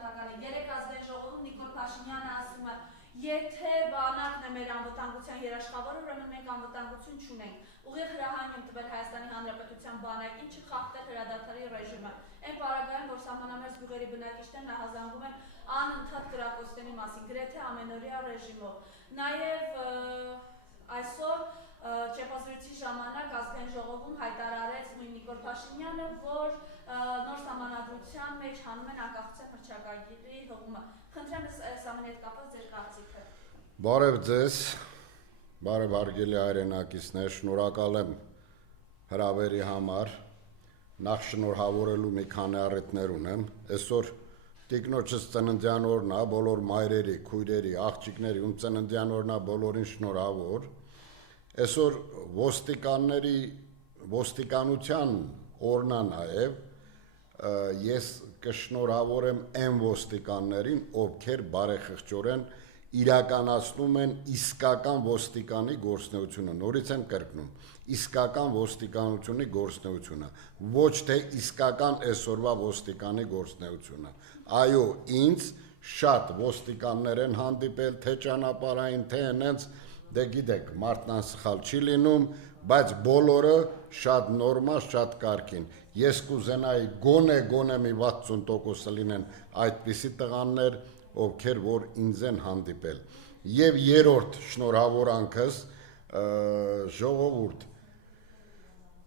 Դեմոկրատականի երեք ազգային ժողովում Նիկոլ Փաշինյանը ասում է, եթե բանակն է մեր անվտանգության երաշխավորը, ուրեմն մենք անվտանգություն չունենք։ Ուղիղ հրահանգ եմ տվել Հայաստանի Հանրապետության բանակին չխախտել հրադադարի ռեժիմը։ Այն պարագայում, որ սահմանամերձ գյուղերի բնակիչներն ահազանգում են անընդհատ կրակոստերի մասին, գրեթե ամենօրյա ռեժիմով։ Նաև այսօր ճեպազրույցի ժամանակ ազգային ժողովում հայտարարեց նույն Նիկոլ Փաշինյանը, որ նոր սահմանադրության մեջ հանում են անկախության հռչակագիրի հղումը։ Խնդրեմ այս ամենի հետ կապված ձեր կարծիքը։ Բարև ձեզ, բարև հարգելի հայրենակիցներ, շնորհակալ եմ հրավերի համար, նախ շնորհավորելու մի քանի առիթներ ունեմ։ Այսօր տիկնոջս ծննդյան օրն է, բոլոր մայրերի, քույրերի, աղջիկների ում ծննդյան օրն է, բոլորին շնորհավոր։ Այսօր ոստիկանության օրն է նաև, ես կշնորհավորեմ այն ոստիկաններին, ովքեր բարեխղճորեն իրականացնում են իսկական ոստիկանի գործունեությունը, նորից եմ կրկնում, իսկական ոստիկանությունի գործունեությունը, ոչ թե իսկական այսօրվա ոստիկանի գործունեությունը։ Այո, ինձ շատ ոստիկաններ են հանդիպել, թե ճանապարհային, թե հենց, դե գիտեք, մարդն սխալ չի լինում, բայց բոլորը շատ նորմալ, շատ կարգին։ Ես կուզենայի գոնե մի 60% լինեն այդպիսի տղաներ, ովքեր որ ինձ են հանդիպել։ Եվ երրորդ շնորհավորանքս ժողովուրդ,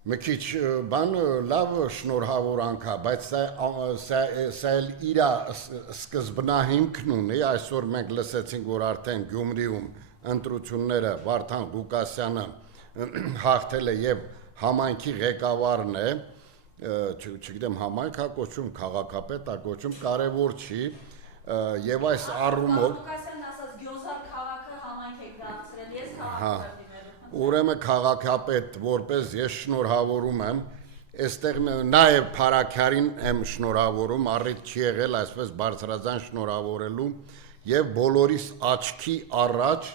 մի քիչ բան լավ շնորհավորանք է, բայց սա էլ իր սկզբնահիմքն ունի, այսօր մենք լսեցինք, որ արդեն Գյումրիում ընտրությունները Վարդան Ղուկասյանը հաղթել է եւ համայնքի ղեկավարն է, չգիտեմ համայնք է կոչում, քաղաքապետ է կոչում, կարևոր չի, եւ այս առումով Ղուկասյանն ասաց Գյոզար քաղաքը համայնք եք դարձրել, ես քաղաքապետ ուրեմն քաղաքապետ որպես ես շնորհավորում եմ, այստեղ նաեւ Փարաքարին եմ շնորհավորում, առիթ չի եղել այսպես բարձրաձայն շնորհավորելու եւ բոլորիս աչքի առաջ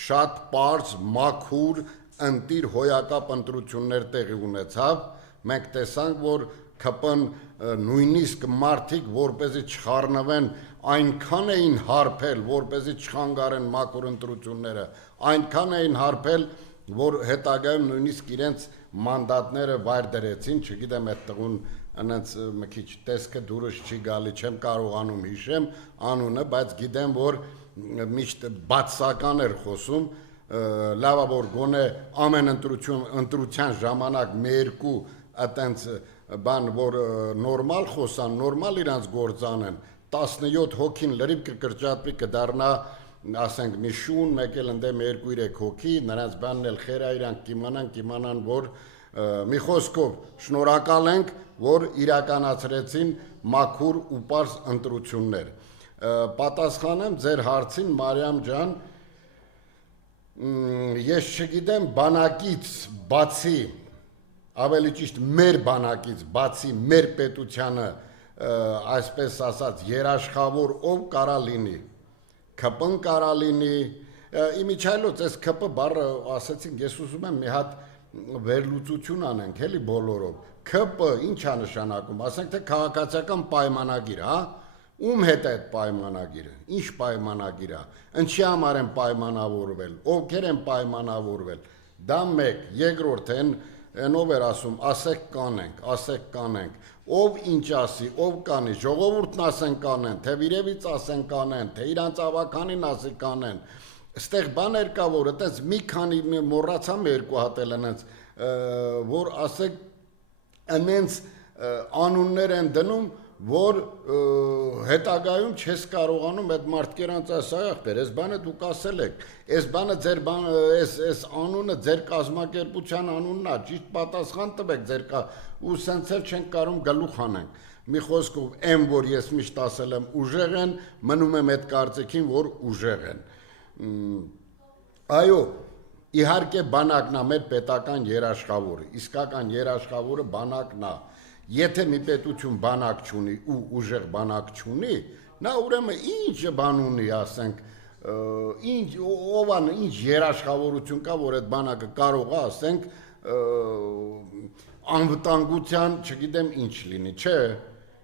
շատ པարզ, մաքուր, ընտիր հոյակապ ընտրություններ տեղի ունեցավ, մենք տեսանք, որ ԿՊ-ն նույնիսկ մարդիկ, որպեսզի չխառնվեն, այնքան էին հարբել, որպեսզի չխանգարեն մաքուր ընտրությունները, այնքան էին հարբել, որ հետագայում նույնիսկ իրենց մանդատները վայր դրեցին, չգիտեմ այդ տղուն այնց մի քիչ տեսքը դուրս չի գալի, չեմ կարողանում հիշեմ անունը, բայց գիտեմ, որ միշտ բացական էր խոսում, լավա որ գոնե ամեն ընտրության ժամանակ մի երկու այտենց բան, որ նորմալ խոսան, նորմալ իրանց գործ անեն, 17 հոգին լրիվ կկրճատվի կդառնա, ասենք մի շուն, մեկ էլ ընդեմ 2-3 հոգի, նրանց բանն էլ խերա իրանք կիմանան, որ մի խոսքով շնորհակալ ենք, որ իրականացրեցին մաքուր ու պարզ ընտրություններ։ Պատասխանեմ ձեր հարցին, Մարիամ ջան, ես չգիտեմ բանակից բացի, ավելի ճիշտ մեր բանակից բացի մեր պետությանը, այսպես ասած, երաշխավոր ով կարա լինի, ԿՊ-ն կարա լինի, իմիջայլոց այս ԿՊ բառը ասեցինք, ես ուզում եմ մի հատ վերլուծություն անենք, էլի բոլորով, ԿՊ ինչ է նշանակում, ասենք թե քաղաքացիական պայմանագիր, հա, ում հետ է այդ պայմանագիրը, ինչ պայմանագիր է, ինչի համար են պայմանավորվել, ովքեր են պայմանավորվել, դա մեկ, երկրորդ ով էր ասում, ասեք կանենք, ով ինչ ասի, ով կանի, ժողովուրդն ասեն կանեն, թե վիրևից ասեն կանեն, թե իրանց ավականին ասի կանեն, ստեղ բաներ կա, որ այտենց մի քանի մոռացամ երկու հատ էլ այնց, որ ասեք այնց անուններ են դնում, որ հետագայում չես կարողանում այդ մարդկերանց ասայախբեր, այս բանը դուք ասել եք, այս բանը ձեր այս անունը ձեր կազմակերպության անունն է, ճիշտ պատասխան տվեք ձեր ու սենց էլ չենք կարող գլուխ անենք։ Մի խոսքով եմ, որ ես միշտ ասել եմ ուժեղ են, մնում եմ այդ կարծիքին, որ ուժեղ են։ Այո, իհարկե բանակն է մեր պետական երաշխավորը, իսկական երաշխավորը բանակն է։ Եթե մի պետություն բանակ չունի ու ուժեղ բանակ չունի, նա ուրեմն ինչ բան ունի, ասենք, ինչ երաշխավորություն կա, որ այդ բանակը կարող է, ասենք, անվտանգության, չգիտեմ ինչ լինի, չէ,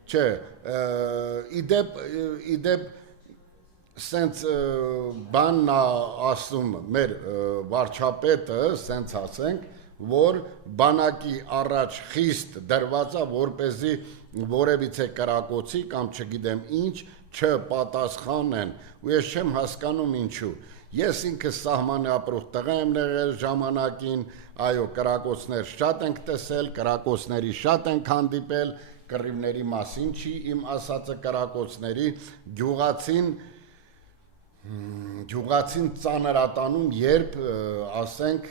Չէ, իդեպ սենց բանն ասում մեր վարչապետը, սենց ասենք, որ բանակի առաջ խիստ դրված է, որպեսզի որևիցե կրակոցի կամ չգիտեմ ինչ չպատասխանեն, ու ես չեմ հասկանում ինչու։ Ես ինքս սահմանի ապրող տղա եմ եղել ժամանակին, այո, կրակոցներ շատ ենք տեսել, կրակոցների շատ ենք հանդիպել, կռիվների մասին չի իմ ասածը կրակոցների, գյուղացին ծանրատանում, երբ ասենք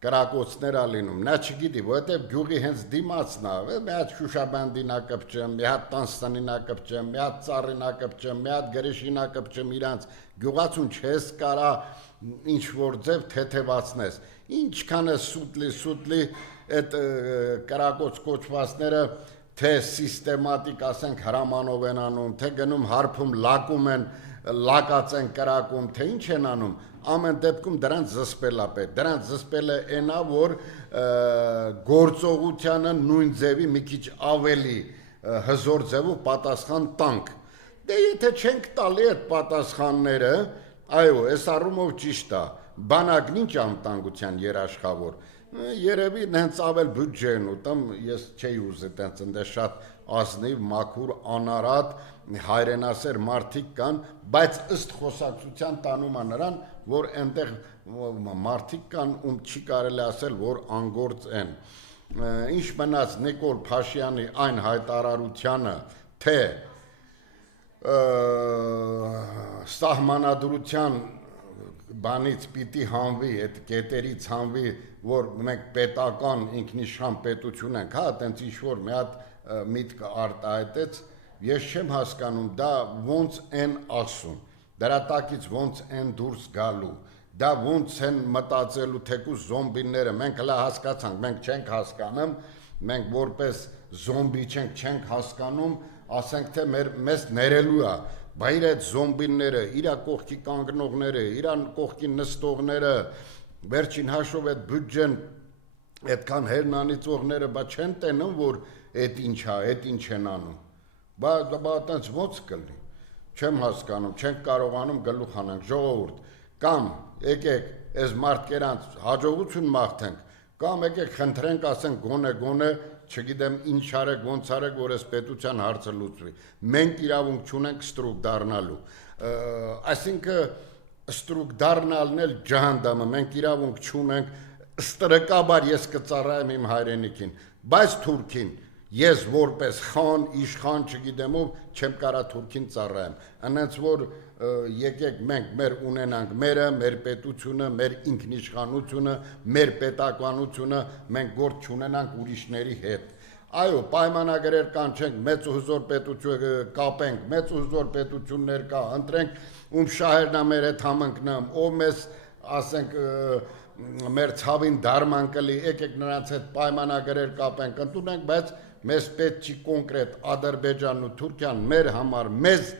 կրակոցներ ա լինում, նա չգիտի, որովհետև գյուղի հենց դիմացն ա, մի հատ Շուշաբանդին ա կպչեմ, մի հատ Տանստանին ա կպչեմ, մի հատ Ծառին ա կպչեմ, մի հատ Գրիշին ա կպչեմ իրանց, գյուղացուն չես կարա ինչ-որ ձև թեթևացնես, ինչքան է սուտլի այդ կրակոց կոչվածները, թե սիստեմատիկ ասենք հրամանով են անում, թե գնում հարփում լակում են, լակած են կրակում, թե ինչ են անում, ամեն դեպքում դրանց զսպել է պետք, դրանց զսպել է այնա, որ գործողությանը նույն ձևի մի քիչ ավելի հզոր ձևով պատասխան տանք, դե եթե չենք տալի այդ պատասխանները, այո, այս առումով ճիշտ է, բանակն ինչ անվտանգության երաշխավոր, երևի հենց ավել բյուջե են ուտում, ես չէի ուզի տենց ընդ շատ ազնիվ, մաքուր, անարատ, հայրենասեր մարդիկ կան, բայց ըստ խոսակցության տանում է նրան, որ այնտեղ մարդիկ կան, ում չի կարելի ասել, որ անգործ են։ Ինչ մնաց Նիկոլ Փաշյանի այն հայտարարությանը, թե սահմանադրության բանից պիտի հանվի, այդ կետերից հանվի, որ մենք պետական ինքնիշխան պետություն ենք, հա, տենց ինչ-որ մի հատ միտք արտահայտեց, ես չեմ հասկանում, դա ոնց են ասում, դրա տակից ոնց են դուրս գալու, դա ոնց են մտածելու թեկուզ զոմբիները, մենք հլա հասկացանք, մենք չենք հասկանում, մենք որպես զոմբի չենք հասկանում, ասենք թե մեզ ներելու է, բայց այդ զոմբիները, իրա կողքի կանգնողները, իրան կողքի նստողները, վերջին հաշվով այդ բյուջեն, այդքան հերնանիծողները, բա չեն տենում, որ այդ ինչ է, այդ ինչ են անում, բա տենց ոնց կլինի, չեմ հասկանում, չենք կարողանում գլուխ հանենք, ժողովուրդ, կամ եկեք այս մարդկերանց հաջողություն մաղթենք, կամ եկեք խնդրենք, ասենք գոնե, չգիտեմ ինչ արեք, ոնց արեք, որ այս պետության հարցը լուծվի, մենք իրավունք չունենք ստրուկ դառնալու, այսինքն ստրուկ դառնալն էլ ջահանդամը, մենք իրավունք չունենք, ստրկաբար ես կծառայեմ իմ հայրենիքին, բայց թուրքին, ես որպես խան, իշխան չգիտեմով չեմ կարա թուրքին ծառայեմ, այնց որ եկեք մենք մեր ունենանք մերը, մեր պետությունը, մեր ինքնիշխանությունը, մեր պետականությունը, մենք գործ չունենանք ուրիշների հետ, այո, պայմանագրեր կանչենք, մեծ ու հզոր պետություն կապենք, մեծ ու հզոր պետություններ կա, ընտրենք, ում շահերն է մեր հետ համընկնում, ով մեզ, ասենք, մեր ցավին դարման կլի, եկեք նրանց հետ պայմանագրեր կապենք, ընդունենք, բայց մեզ պետք չի կոնկրետ Ադրբեջանն ու Թուրքիան մեր համար մեզ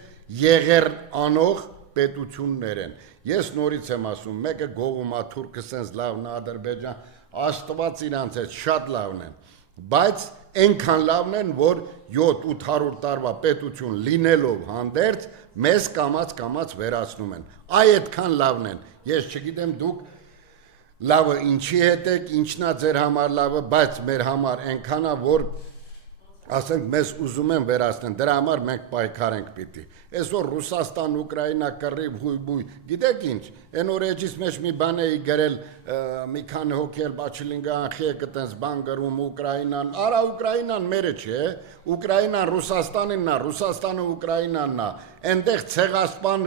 եղեր անող պետություններ են։ Ես նորից եմ ասում, մեկը գովում է թուրքը սենց լավն է Ադրբեջան, Աստված իրանց հետ շատ լավն են, բայց այնքան լավն են, որ 7-800 տարվա պետություն լինելով հանդերձ մեզ կամաց վերացնում են։ Այ այդքան լավն են։ Ես չգիտեմ դուք լավը ինչի հետ եք, ինչն է ձեր համար լավը, բայց մեր համար այնքան է, որ ասենք մեզ ուզում են վերացնեն, դրա համար մենք պայքարենք պիտի։ Այսօր Ռուսաստան, Ուկրաինա, կռիվ, հույբույ, գիտեք ինչ, այն օր էջից մեջ մի բան էի գրել, մի քանի հոգի էլ բաչլինգան խիեկը տենց բան գրում Ուկրաինան, արա Ուկրաինան մերը չէ, Ուկրաինան Ռուսաստանինն է, Ռուսաստանը Ուկրաինանն է, այնտեղ ցեղասպան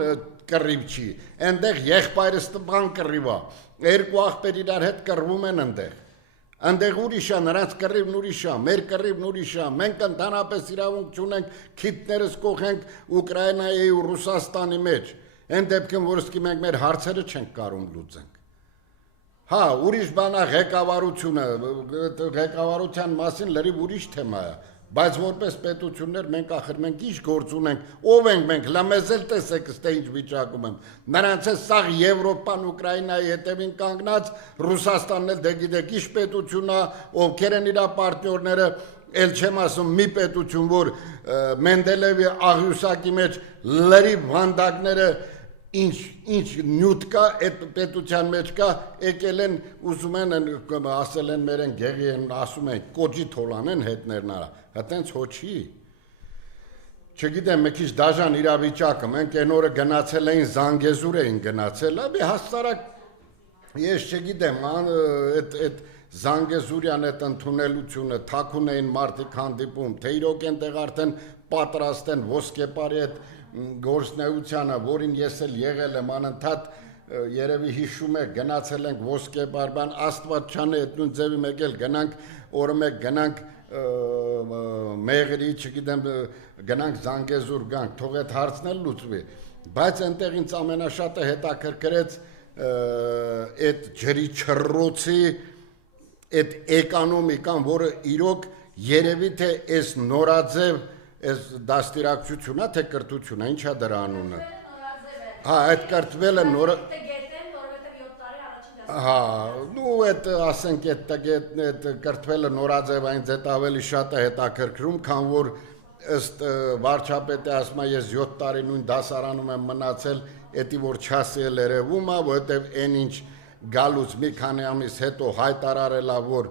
կռիվ չի, այնտեղ եղբայրստպան կռիվ է, երկու աղբեր իրար հետ կռվում են այնտեղ։ Այնտեղ ուրիշ է, նրանց կռիվն ուրիշ է, մեր կռիվն ուրիշ է, մենք ընդհանրապես իրավունք չունենք քիթներս կողենք Ուկրաինայի ու Ռուսաստանի մեջ, այն դեպքում, որ իսկի մենք մեր հարցերը չենք կարող լուծենք։ Հա, ուրիշ բան է ղեկավարությունը, ղեկավարության մասին լրիվ ուրիշ թեմա է, բայց որպես պետություններ մենք ախր մենք ինչ գործ ունենք, ով ենք մենք, լա մեզ էլ տեսեք ստե ինչ վիճակում եմ, նրանց է սաղ Եվրոպան Ուկրաինայի հետևին կանգնած, Ռուսաստանն էլ դե գիտեք ինչ պետություն է, ովքեր են իրա պարտներները, ել չեմ ասում մի պետություն, որ Մենդելևի աղյուսակի մեջ լրիվ վանդակները ինչ նյութ կա, այդ պետության մեջ կա, եկել են ուզում են ասել են մեր են գեղի են ասում են կոջի թոլանեն հետներն արա, հտենց հոչի։ Չգիտեմ, մի քիչ դաժան իրավիճակը, մենք այն օրը գնացել էին Զանգեզուր էին գնացել, լավ հասարակ ես չգիտեմ, այդ Զանգեզուրյան այդ ընդունելությունը, թաքուն էին մարդիկ հանդիպում, թե իրոք այնտեղ արդեն պատրաստ են ոսկեպարի այդ գործնեությանը, որին ես էլ եղել եմ անընդհատ երևի հիշում եք, գնացել ենք ոսկեպարբան, Աստված չանի այդ նույն ձևի մեկ էլ գնանք, օրը մեկ գնանք Մեղրի, չգիտեմ, գնանք Զանգեզուր գանք, թող այդ հարցն էլ լուծվի, բայց այնտեղ ինձ ամենաշատը հետաքրքրեց այդ ջրի չռոցի այդ էկոնոմիկան, որը իրոք երևի թե այս նորաձև այս դաստիարակչությունա թե կրթությունա, ինչա դրա անունը։ Հա, այդ կրթվելը նորը Հա, նու այդ ասենք այդ կրթվելը նորաձև այնց այդ ավելի շատ է հետաքրքրում, քան որ ըստ վարչապետի ասում է ես 7 տարի նույն դասարանում եմ մնացել, էդի որ չասի էլ երևում է, որովհետև այն ինչ գալուց մի քանի ամիս հետո հայտարարելա, որ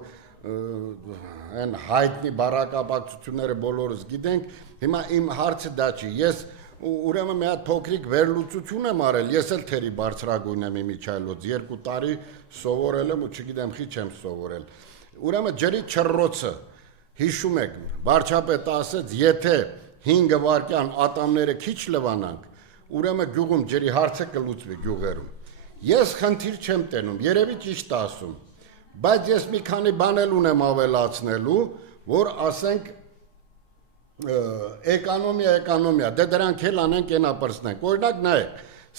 այն հայտնի բառակապակցությունները բոլորս գիտենք, հիմա իմ հարցը դա չի, ես ուրեմն մի հատ փոքրիկ վերլուծություն եմ արել, ես էլ թերի բարձրագույն եմ իմիջայլոց, 2 տարի սովորել եմ ու չգիտեմ խի չեմ սովորել, ուրեմն ջրի չռոցը, հիշում եք, վարչապետը ասեց, եթե 5 վայրկյան ատամները քիչ լվանանք, ուրեմն գյուղում ջրի հարցը կլուծվի գյուղերում, ես խնդիր չեմ տենում, երևի ճիշտ ասում, բայց ես մի քանի բան էլ ունեմ ավելացնելու, որ ասենք էկոնոմիա, դե դրանք էլ անենք ենապրսնենք, օրինակ նայեք,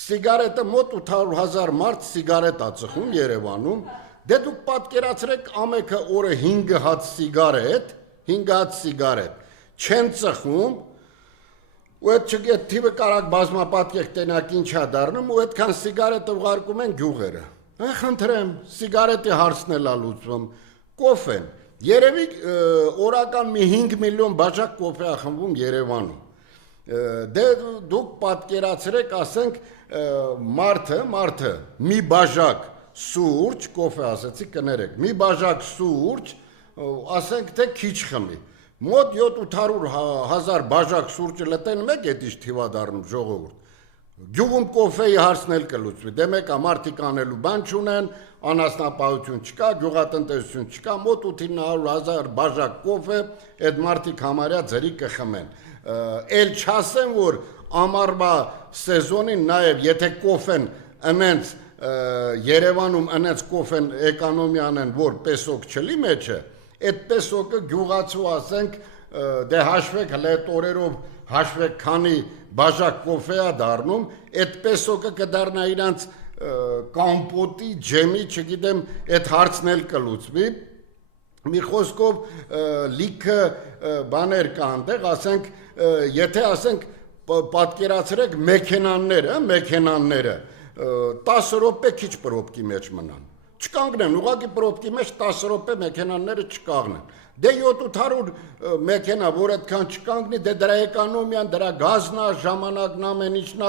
սիգարետը մոտ 800,000 մարդ սիգարետ ա ծխում Երևանում, դե դուք պատկերացրեք ամեքը օրը 5 հատ սիգարետ, չեն ծխում, ու այդ չգետ թիվը կարակ բազմապատկեք տենակ ինչա դառնում, ու այդքան սիգարետը ուղարկում են գյուղերը, խնդրեմ, սիգարետի հարցն էլ ա լուծվում, կոֆեն, երևի օրական մի 5 միլիոն բաժակ կոֆե ա խմբում Երևանում, դե դուք պատկերացրեք, ասենք մարդը մի բաժակ սուրճ, կոֆե ասեցի կներեք, մի բաժակ սուրճ, ասենք թե քիչ խմի, մոտ 700-800,000 բաժակ սուրճը լտեն մեկ էդ իշ թիվա դառնում ժողովուրդ, գյուղում կոֆեի հարցն էլ կլուծվի, դե մեկա մարդիկ անելու բան չունեն, անասնապահություն չկա, գյուղատնտեսություն չկա, մոտ 800-900,000 բաժակ կոֆե, այդ մարդիկ համարյա ձրի կխմեն, էլ չասեմ, որ ամառվա սեզոնին նաև եթե կոֆեն ընենց Երևանում ընենց կոֆեն էկոնոմիան են, որ պեսոկ չլի մեջը, այդ պեսոկը գյուղացու ասենք, դե հաշվեք հլե այդ օրերով հաշվեք քանի բաժակ կոֆե ա դառնում, այդ պեսոկը կդառնա իրանց կամպոտի, ջեմի, չգիտեմ, այդ հարցն էլ կլուծվի, մի խոսքով լիքը բաներ կա այնտեղ, ասենք, եթե ասենք պատկերացրեք մեքենաները 10 րոպե քիչ պրոբկի մեջ մնան, չկանգնեն, ուղղակի պրոբկի մեջ 10 րոպե մեքենաները չկանգնեն, դե 700 մեքենա, որ այդքան չկանգնի, դե դրա էկոնոմիան, դրա գազն է, ժամանակն ամեն ինչն է,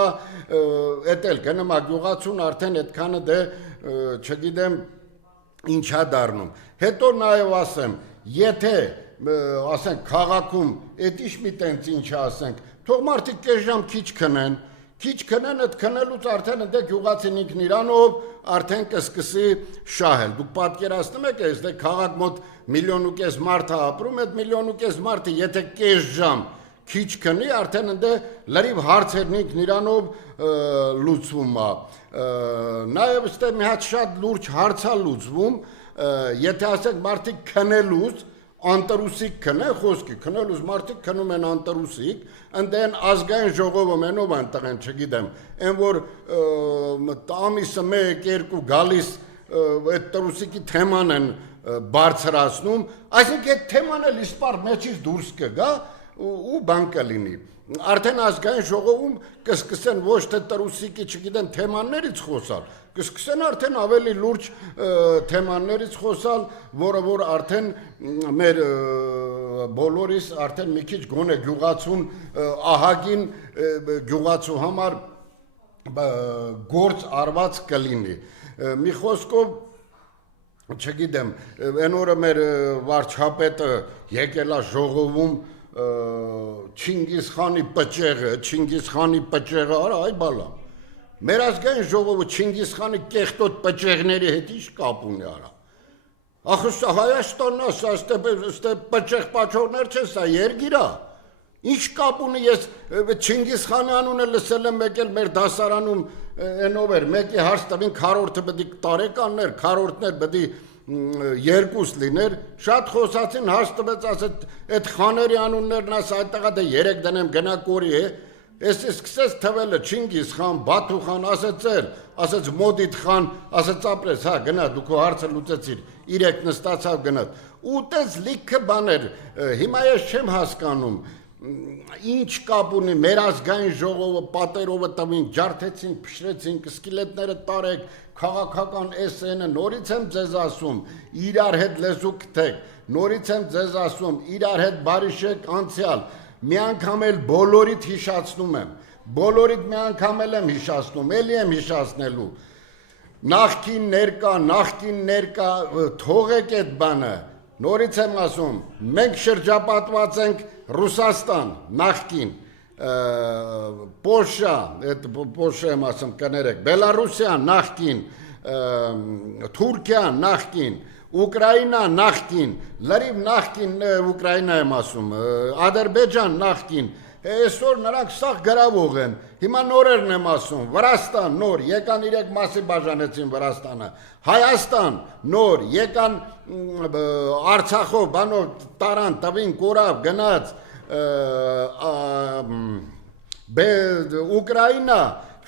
էդ էլ գնում է գյուղացուն արդեն այդքանը դե չգիտեմ ինչա դառնում, հետո նաև ասեմ, եթե ասենք քաղաքում այդ ինչ մի տենց ինչա ասենք, թող մարդիկ կես ժամ քիչ քնեն, այդ քնելուց արդեն դե գյուղացին ինքն իրանով արդեն կսկսի շահել, դուք պատկերացնում եք այս դե քաղաք մոտ 1,5 միլիոն մարդ է ապրում, այդ 1,5 միլիոն մարդը եթե կես ժամ քիչ քնի, արդեն դե լրիվ հարցերն ինքն իրանով լուծվում է, նաև ստե մի հատ շատ լուրջ հարց է լուծվում, եթե ասենք մարդիկ քնելուց անտրուսիկ քնե խոսքի, քնելուց մարդիկ քնում են անտրուսիկ, ընդեն ազգային ժողովը մենով են տղեն, չգիտեմ, են որ ամիսը 1-2 գալիս այդ տրուսիկի թեման են բարձրացնում, այսինքն այդ թեման էլ իսպար մեջից դուրս կգա ու բան կլինի, արդեն ազգային ժողովում կսկսեն ոչ թե տրուսիկի, չգիտեմ, թեմաններից խոսալ, կսկսեն արդեն ավելի լուրջ թեմաններից խոսալ, որը որ արդեն մեր բոլորիս արդեն մի քիչ գոնե գյուղացուն ահագին գյուղացու համար գործ արված կլինի։ Մի խոսքով չգիտեմ, այն օրը մեր վարչապետը եկել է ժողովում Չինգիզ խանի պճեղը, արա այ բալա։ Մեր ազգային ժողովը Չինգիզ խանի կեղտոտ պճեղների հետ ինչ կապ ունի արա։ Ախր սա Հայաստանն է, սա ստե պճեղ պաչորներ չէ, սա երգիր է։ Ինչ կապ ունի, ես Չինգիզ խանի անունը լսել եմ եկել մեր դասարանում այնով էր, մեկի հարց տվին քառորդը պետք է տարեկաններ, քառորդներ պետք է երկուս լիներ, շատ խոսացին, հարց տվեց, ասեց, այդ խաների անուններն ասա, այդտեղա դե 3 դնեմ գնա կորի է, ես սկսեց թվելը Չինգիզ խան, Բաթու խան, ասեց Մոդիդ խան, ասեց ապրես, հա գնա, դու քո հարցը լուծեցիր, 3 նստացավ գնաց, ու տես լիքը բաներ, հիմա ես չեմ հասկանում, ինչ կապ ունի մեր ազգային ժողովը պատերովը տվին, ջարդեցին, փշրեցին, սկիլետները տարեք, քաղաքական SN-ը, նորից եմ ձեզ ասում, իրար հետ լեզու գտեք, նորից եմ ձեզ ասում, իրար հետ բարիշեք անցյալ, մի անգամ էլ բոլորիդ հիշացնում եմ, բոլորիդ մի անգամ էլ եմ հիշացնում, էլի եմ հիշացնելու, նախքին ներկա, թողեք այդ բանը, նորից եմ ասում, մենք շրջապատված ենք Ռուսաստան, նախքին, Պոլշա, Պոլշա եմ ասում կներեք, Բելարուսիա, նախքին, Թուրքիա, նախքին, Ուկրաինա, նախքին, լրիվ նախքին Ուկրաինա եմ ասում, Ադրբեջան, նախքին, այսօր նրանք սաղ գրավող են, հիմա նորերն եմ ասում, Վրաստան, նոր, եկան իրեք մասի բաժանեցին Վրաստանը, Հայաստան, նոր, եկան Արցախով, բանով տարան, տվին, կորավ, գնաց, Ուկրաինա,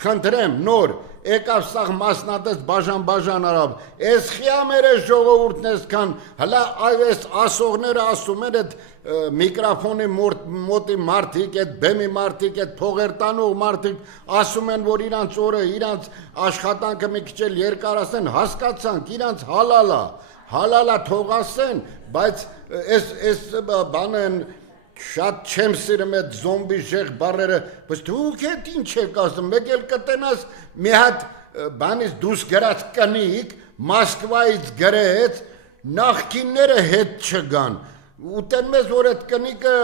խնդրեմ, նոր, եկավ սաղ մասնատեց բաժան արավ, ես խիամեր ես ժողովուրդն եսքան, հլա այս ասողները ասում են այդ միկրոֆոնի մոտի մարդիկ, այդ բեմի մարդիկ, այդ փողերտանող մարդիկ ասում են, որ իրանց օրը, իրանց աշխատանքը մի քիչ էլ երկար ասեն, հասկացանք, իրանց հալալա թող ասեն, բայց այս բանը են շատ չեմ սիրում այդ զոմբի ժեղ բարերը, բայց դուք հետ ինչ եք ասում, մեկ էլ կտենաս մի հատ բանից դուս գրած կնիկ, Մոսկվայից գրեց, նախքինները հետ չգան, ուտեն մեզ որ այդ կնիկը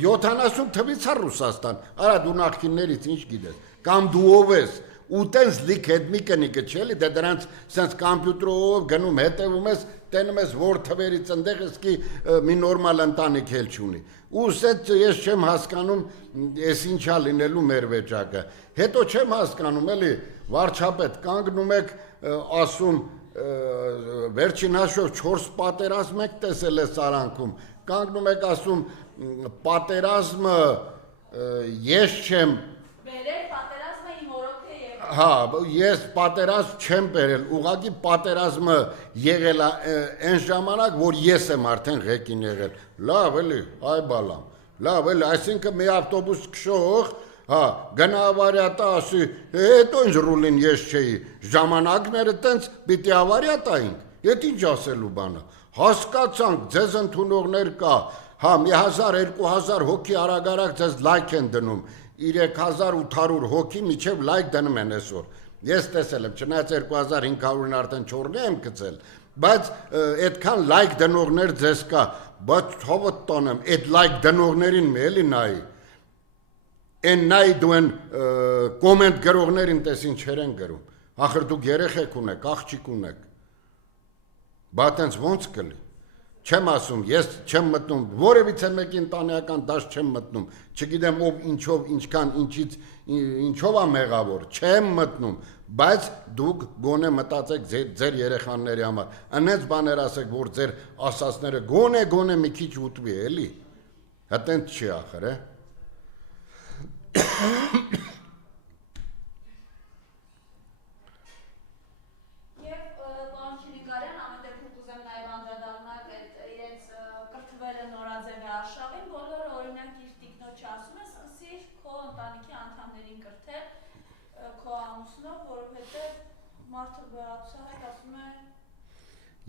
70 թվից է Ռուսաստան, արա դու նախքիններից ինչ գիտես, կամ դու ով ես, ուտենս լիք հետ մի կնիկը չելի, դե դրանց սենց կամպյուտրով գնում հետևում ես, տենում ես որ թվերից ընդեղ ես կի մի նորմալ ընտանիք էլ չունի, ու սետ ես չեմ հասկանում, ես ինչա լինելու մեր վեճակը, հետո չեմ հասկանում, էլի վարչապետ կանգնում եք ասում, վերջին հաշվով 4 պատերազմ եք տեսել է Սարանքում, կանգնում եք ասում, պատերազմը ես չեմ Հա, ես պատերազմ չեմ բերել, ուղղակի պատերազմը եղել այն ժամանակ, որ ես եմ արդեն ղեկին եղել, լավ էլի, այ բալամ, լավ էլի, այսինքն մի ավտոբուս քշող, հա, գնա ավարիա ասի, հետո ինչ ռուլին ես չէի, ժամանակները տենց պիտի ավարիա տայինք, ետ ինչ ասելու բանը, հասկացանք, ձեզ ընդունողներ կա, հա, մի 1000-2000 հոգի արագ ձեզ լայք են դնում, 3800 հոգի միջև լայք դնում են այսօր, ես տեսել եմ, չնայած 2500-ին արդեն չորնի եմ գցել, բայց այդքան լայք դնողներ ձեզ կա, բայց հավատ տանեմ, այդ լայք դնողներին մի էլի նայի, են նայի դու են կոմենտ գրողներին տես ինչեր են գրում, ախր դուք երեխեք ունեք, աղջիկ ունեք, բա տենց ոնց կլի, չեմ ասում, ես չեմ մտնում, որևիցե մեկի ընտանեկան դաշտ չեմ մտնում, չգիտեմ ով ինչով, ինչքան, ինչով է մեղավոր, չեմ մտնում, բայց դուք գոնե մտածեք ձեր երեխաների համար, անենց բաներ ասեք, որ ձեր ասածները գոնե մի քիչ ուտվի, էլի, հտենց չի ախր,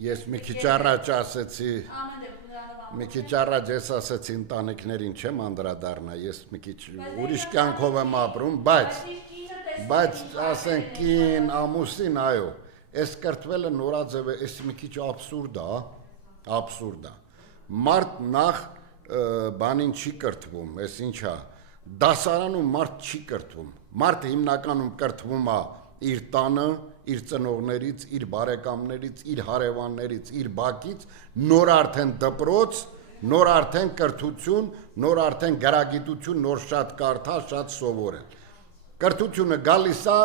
Ես մի քիչ առաջ ասեցի, Մի քիչ առաջ ես ասացի ընտանիքներին չեմ անդրադառնա, ես մի քիչ ուրիշ կյանքով եմ ապրում, բայց ասենք կին, ամուսին, այո, այս կրթվելը նորաձև է, այս մի քիչ աբսուրդ է։ Մարդ նախ բանին չի կրթվում, այս ինչա, դասարանում մարդ չի կրթվում, մարդը հիմնականում կրթվում է իր տանը, իր ծնողներից, իր բարեկամներից, իր հարևաններից, իր բակից, նոր արդեն դպրոց, նոր արդեն կրթություն, նոր արդեն գրագիտություն, նոր շատ կարդալ, շատ սովորել։ Կրթությունը գալիս է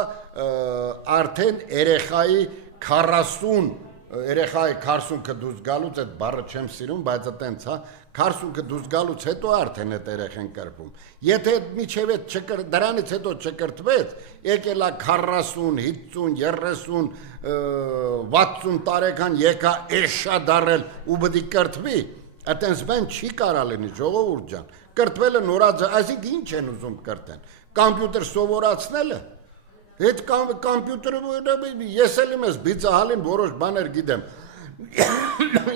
արդեն երեխայի 40 երեխայի 40-ը դուրս գալուց, այդ բառը չեմ սիրում, բայց այտենց հա, 40-ը դուրս գալուց հետո արդեն այդ երեխեն կրվում։ Եթե միջև դրանից հետո չկրթվեց, եկել է 40, 50, 30, 60 տարեկան եկա էշա դարել ու պետք է կրթվի, այտենց բան չի կարա լինի, ժողովուրդ ջան։ Կրթվելը նորաձև, այսինքն ինչ են ուզում կրթեն։ Կոմպյուտեր սովորացնելը։ Այդ կոմպյուտերը ես էլ եմ ես բիծահալին որոշ բաներ գիտեմ։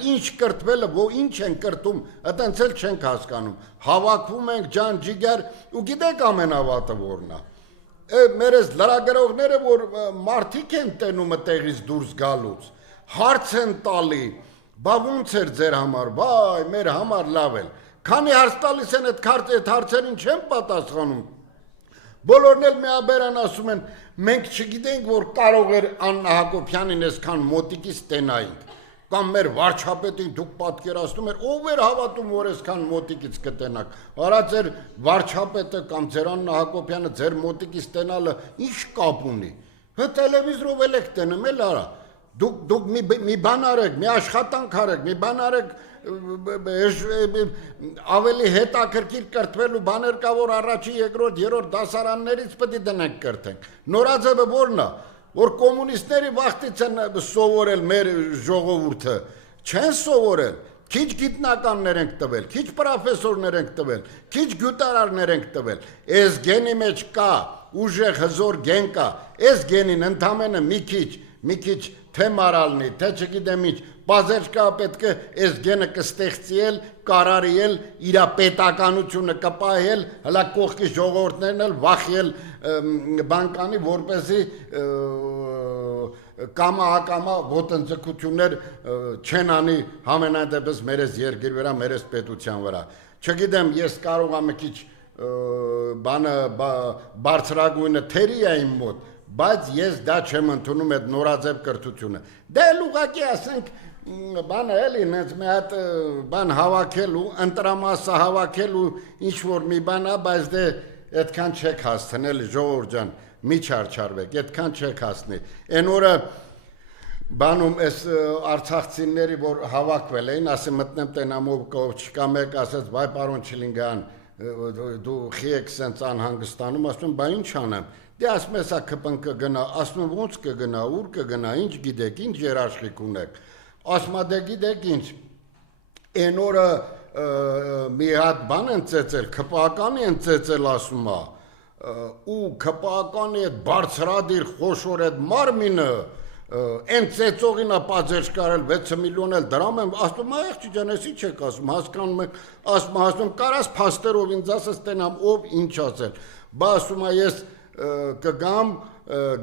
Ինչ կրթվելը, ինչ են կրթում, այտենց էլ չենք հասկանում։ Հավաքվում ենք ջան ջիգար ու գիտեք ամենավատը որն է։ Մեր այս լրագրողները, որ մարդիկ են տենում տեղից դուրս գալուց, հարց են տալի, բա ոնց էր ձեր համար, վայ, մեր համար լավ էլ։ Քանի հարց տալիս են այդ հարցերին չեն պատասխանում։ Բոլորն էլ միաբերան ասում են, մենք չգիտենք, որ կարող էր Աննա Հակոբյանին այսքան մոտիկից տենայինք, կամ մեր վարչապետին դուք պատկերացնում եք, ով էր հավատում, որ այսքան մոտիկից կտենաք, արա ձեր վարչապետը կամ ձեր Աննա Հակոբյանը ձեր մոտիկից տենալը ինչ կապ ունի, տելևիզորով էլ եք տենում, էլ արա, դուք մի բան արեք, մի աշխատանք արեք, մի բան արեք, ավելի հետաքրքիր կրթվելու բաներ կա, որ առաջի, երկրորդ, երրորդ դասարաններից պետք է դնենք կրթենք։ Նորաձևը որն է, որ կոմունիստների վաղտից են սովորել մեր ժողովուրդը, չեն սովորել, քիչ գիտնականներ ենք տվել, քիչ պրոֆեսորներ ենք տվել, քիչ գյուտարարներ ենք տվել, այս գենի մեջ կա, ուժեղ հզոր գեն կա, այս գենին ընդամենը մի քիչ թե մարալնի, թե չգիտեմ ինչ, Պազերջկա պետք է այս գենը կստեղծել, կարարիել, իր պետականությունը կպահել, հլա կողքի ժողովուրդներն էլ վախել բանկանի, որպեսզի կամա հակամա ոտնձգություններ չեն անի համենայն դեպս մեր այս երկրի վրա, մեր այս պետության վրա։ Չգիտեմ, ես կարող եմ մի քիչ բանը բարձրագույնը թերի է իմ մոտ, բայց ես դա չեմ ընդունում այդ նորաձև կրթությունը։ Դե ուղղակի ասենք բանը էլի նենց մի հատ բան հավաքելու, ընտրամասը հավաքելու ինչ-որ մի բան է, բայց դե այդքան չեք հասցնել, ժողովուրդ ջան, մի չարչարվեք, այդքան չեք հասնի։ Այն օրը բանում այս արցախցիների, որ հավաքվել էին, ասի մտնեմ տենամով կով չկա մեկ, ասեց, վայ պարոն Չիլինգյան, դու խի եք սենց անհանգստանում, ասում եմ, բա ինչ անեմ։ Դե ասում ես ԿՊՆ կգնա, ասում եմ ոնց կգնա, ուր կգնա, ինչ գիտեք, ինչ երաշխիք ունեք։ Ասում եմ դե գիտեք ինչ, այն օրը մի հատ բան են ծեծել, ԿՊԱ-կանի են ծեծել ասում է, ու ԿՊԱ-կանի այդ բարձրադիր խոշոր այդ մարմինը, այն ծեծողին է պազերջ կարել 6 միլիոն էլ դրամ եմ, ասում եմ աղջի ջան, ես ինչ եք ասում, հասկանում եք, ասում կարաս փաստերով ինձ ասես տենամ ով ինչ ասել, բա ասում եմ ես կգամ,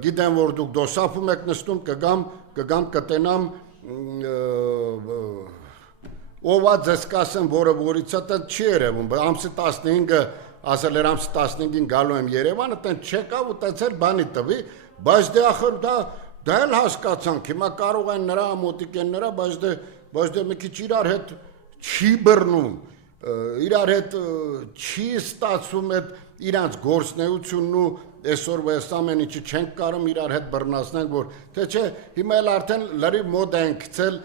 գիտեմ որ դուք դոսափում եք նստում, կգամ կտենամ ովա ձեզ կասեմ, որը որից է, տեն չի երևում, ամսի 15-ը, ասել էր ամսի 15-ին գալու եմ Երևանը, տեն չեկավ ու տեցել բանի տվի, բայց դե ախր դա էլ հասկացանք, հիմա կարող են նրա մոտիկ են նրա, բայց դե մի քիչ իրար հետ չի բռնում, իրար հետ չի ստացվում այդ իրանց գործնեությունն ու այսօրվա այս ամեն ինչը չենք կարում իրար հետ բռնացնենք, որ թե չէ հիմա էլ արդեն լրիվ մոդ են գցել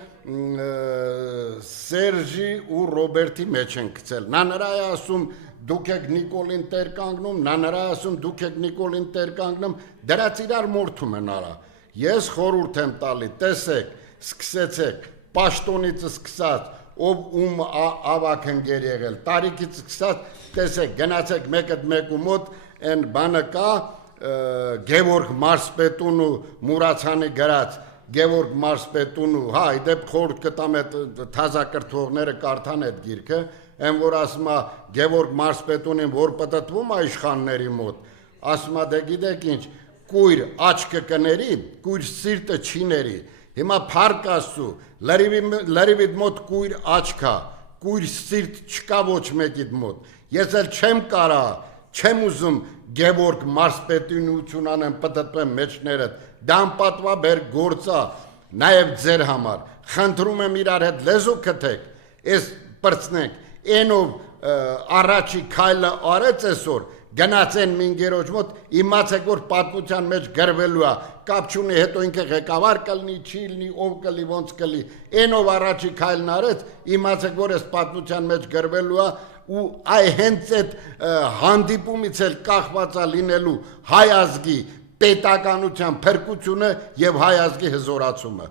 Սերժի ու Ռոբերտի մեջ են գցել։ Նա նրա է ասում դուք եք Նիկոլին տեր կանգնում, նա նրա է ասում դուք եք Նիկոլին տեր կանգնում, դրած իրար մորթում են արա։ Ես խորհուրդ եմ տալի, տեսեք, սկսեցեք, պաշտոնից սկսած, ով ում ավակ ընկեր եղել, տարիքից սկսած, տեսեք, գնացեք մեկը մոտ, այն բանը կա, Գևորգ Մարսպետուն ու Մուրացյանի գրած Գևորգ Մարսպետունու, հա, իդեպ խորհուրդ կտամ այդ թազակրթողները կարդան այդ գիրքը, այն որ ասում է Գևորգ Մարսպետունին, որ պատտվում է իշխանների մոտ, ասում է դե գիտեք ինչ, կույր աչքը կների, կույր սիրտը չիների, հիմա փառք Աստծո, լրիվիդ մոտ կույր աչքա, կույր սիրտ չկա ոչ մեկիդ մոտ, ես էլ չեմ կարա, չեմ ուզում Գևորգ Մարսպետունություն անեմ պատտվեմ մեջներդ, դա անպատվաբեր գործա, նաև ձեր համար, խնդրում եմ իրար հետ լեզու կթեք, ես պրծնենք, ենով առաջի քայլը արեց այսօր, գնաց են մինգերոջ մոտ, իմացեք որ պատմության մեջ գրվելու է, կապ չունի հետո ինքը ղեկավար կլինի, չի լինի, ով կլի, ոնց կլի, ենով առաջի քայլն արեց, իմացեք որ այս պատմության մեջ գրվելու է, ու այ հենց այդ հանդիպումից էլ կախված է լինելու հայ ազգի պետականության փրկությունը եւ հայ ազգի հզորացումը